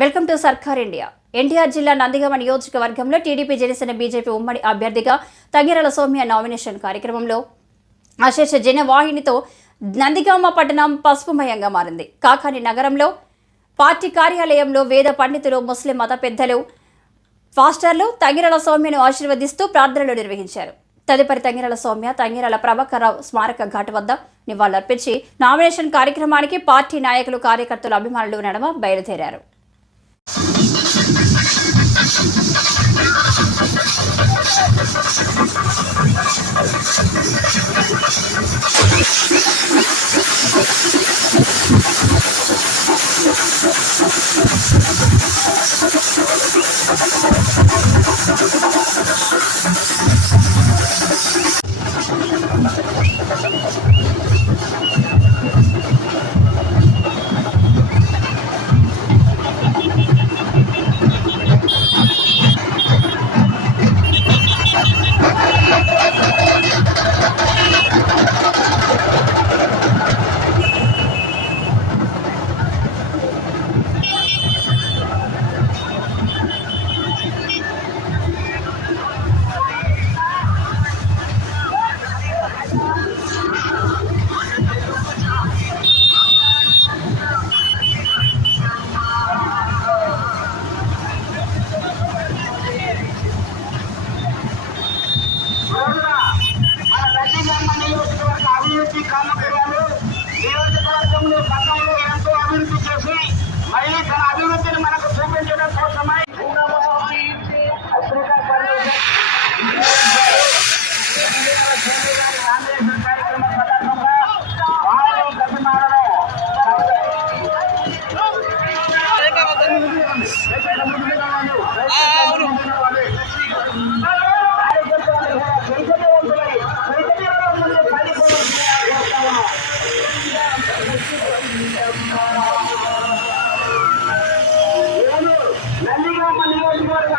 Welcome to సర్కార్ India. NTR జిల్లా నందిగామ నియోజకవర్గంలో టీడీపీ జనసేన బీజేపీ ఉమ్మడి అభ్యర్థిగా తంగిరాల సౌమ్య నామినేషన్ కార్యక్రమంలో అశేష జనవాహినితో నందిగామ పట్టణం పసుపుమయంగా మారింది. కాకాని నగరంలో పార్టీ కార్యాలయంలో వేద పండితులు, ముస్లిం మత పెద్దలు, ఫాస్టర్లు తంగిరాల సౌమ్యను ఆశీర్వదిస్తూ ప్రార్థనలు నిర్వహించారు. తదుపరి తంగిరాల సౌమ్య తంగిరాల ప్రభాకరరావు స్మారక ఘాటు వద్ద నివాళులర్పించి నామినేషన్ కార్యక్రమానికి పార్టీ నాయకులు, కార్యకర్తలు, అభిమానులు నడుమ బయలుదేరారు. అభివృద్ధి కార్యక్రమాలు నియోజకవర్గంలో గతంలో ఎంతో అభివృద్ధి చేసి మళ్ళీ తన అభివృద్ధిని మనకు చూపించడం కోసమై కార్యక్రమ పథకంగా వారి గతమాలలో నందిగామ నియోజకవర్గ